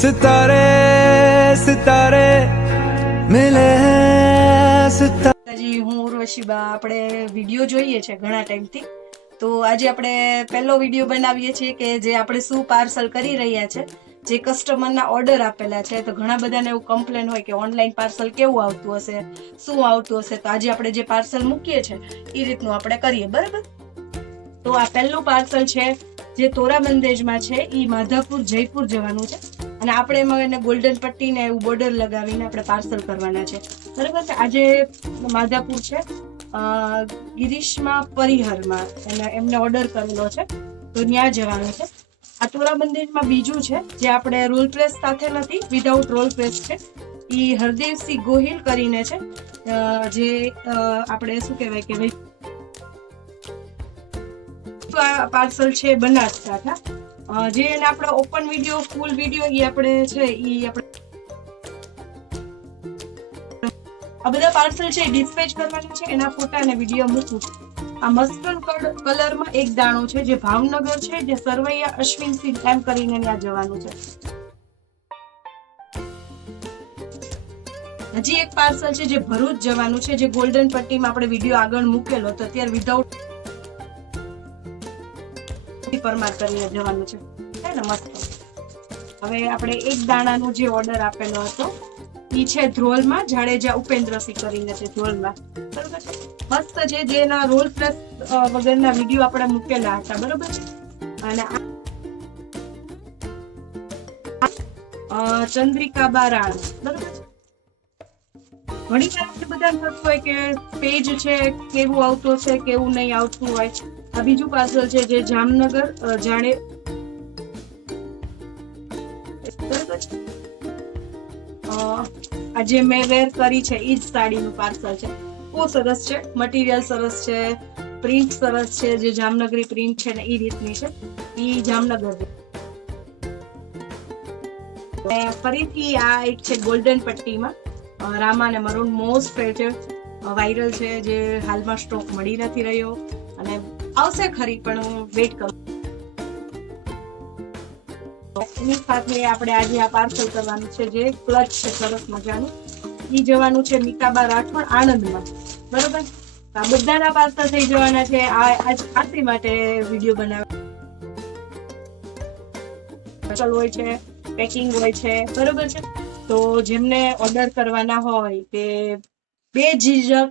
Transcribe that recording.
सितारे सितारे मिले हैं सितारे। જી હું ઉર્વશીબા આપણે વિડિયો જોઈએ છે ઘણા ટાઈમથી, તો આજે આપણે પહેલો વિડિયો બનાવીએ છીએ કે જે આપણે શું પાર્સલ કરી રહ્યા છે, જે કસ્ટમરના ઓર્ડર આપેલા છે. તો ઘણા બધાને એવું કમ્પ્લેન હોય કે ઓનલાઈન પાર્સલ કેવું આવતું હશે, શું આવતું હશે. તો આજે આપણે જે પાર્સલ મૂકીએ છીએ એ રીતનું આપણે કરીએ, બરાબર. તો આ પહેલું પાર્સલ છે જે તોરાબંદેજમાં છે, એ માધાપુર જયપુર જવાનું છે અને આપણે એમાં એને ગોલ્ડન પટ્ટી ને એવું બોર્ડર લગાવીને આપણે પાર્સલ કરવાના છે, બરાબર છે. આજે માધાપુર છે ગિરીશમાં પરિહરમાં એમને ઓર્ડર કરેલો છે, તો ત્યાં જવાનું છે. આ તોરાબંદેજમાં બીજું છે જે આપણે રોલ પ્રેસ સાથે નથી, વિધાઉટ રોલ પ્રેસ છે. એ હરદેવસિંહ ગોહિલ કરીને છે, જે આપણે શું કહેવાય કે ભાઈ પાર્સલ છે બનાસકાંઠા. જે એને આપણે ઓપન વિડીયો, ફૂલ વિડીયો એ આપણે છે એ આપણે આ બધા પાર્સલ છે ડિસ્પેચ કરવાના છે, એના ફોટા અને વિડીયો મૂકું છું. આ મસ્ટર્ડ કલરમાં એક દાણો છે જે ભાવનગર છે, જે સરવૈયા અશ્વિનસિંહ એમ કરીને ત્યાં જવાનું છે. હજી એક પાર્સલ છે જે ભરૂચ જવાનું છે, જે ગોલ્ડન પટ્ટીમાં આપણે વિડીયો આગળ મૂકેલો તો અત્યારે વિધાઉટ પરમાર કરીને જવાનું છે ને મસ્ત. હવે આપણે એક દાણાનો જે ઓર્ડર આપેલો હતો ઈ છે ધ્રોલમાં, જાડેજા ઉપેન્દ્રસિંહ કરીને છે ધ્રોલમાં, બરોબર છે. મસ્ત છે, જેના રોલ પ્લસ વગરના વિડીયો આપણે મૂકેલા હતા, બરોબર છે. અને ચંદ્રિકા બારાણ, બરોબર છે. ઘણી વાર બધા થતું હોય કે પેજ છે કેવું આવતું છે કેવું નહીં આવતું હોય. આ બીજું પાર્સલ છે જે જામનગર જાણે, બરોબર છે. આજે મેં વેર કરી છે ઈ જ સાડીનું પાર્સલ છે. બહુ સરસ છે, મટીરિયલ સરસ છે, પ્રિન્ટ સરસ છે, જે જામનગરી પ્રિન્ટ છે ને ઈ રીતની છે. ઈ જામનગર. ફરીથી આ એક છે ગોલ્ડન પટ્ટીમાં, રામા અને મરૂન મોસ્ટ વાયરલ છે, જે હાલમાં સ્ટોક મળી નથી રહ્યો અને આવશે ખરી પણ હું વેઇટ કરું. એની સાથે આપણે આજે આ પાર્સલ કરવાનું છે જે ક્લચ છે સરસ મજાનું, ઈ જવાનું છે મીકાબા રાઠોડ આણંદમાં, બરોબર. આ બધાના પાર્સલ થઈ જવાના છે. આજ ખાતરી માટે વિડીયો બનાવે હોય છે, પેકિંગ હોય છે, બરોબર છે. તો જેમને ઓર્ડર કરવાના હોય તે બેઝિઝક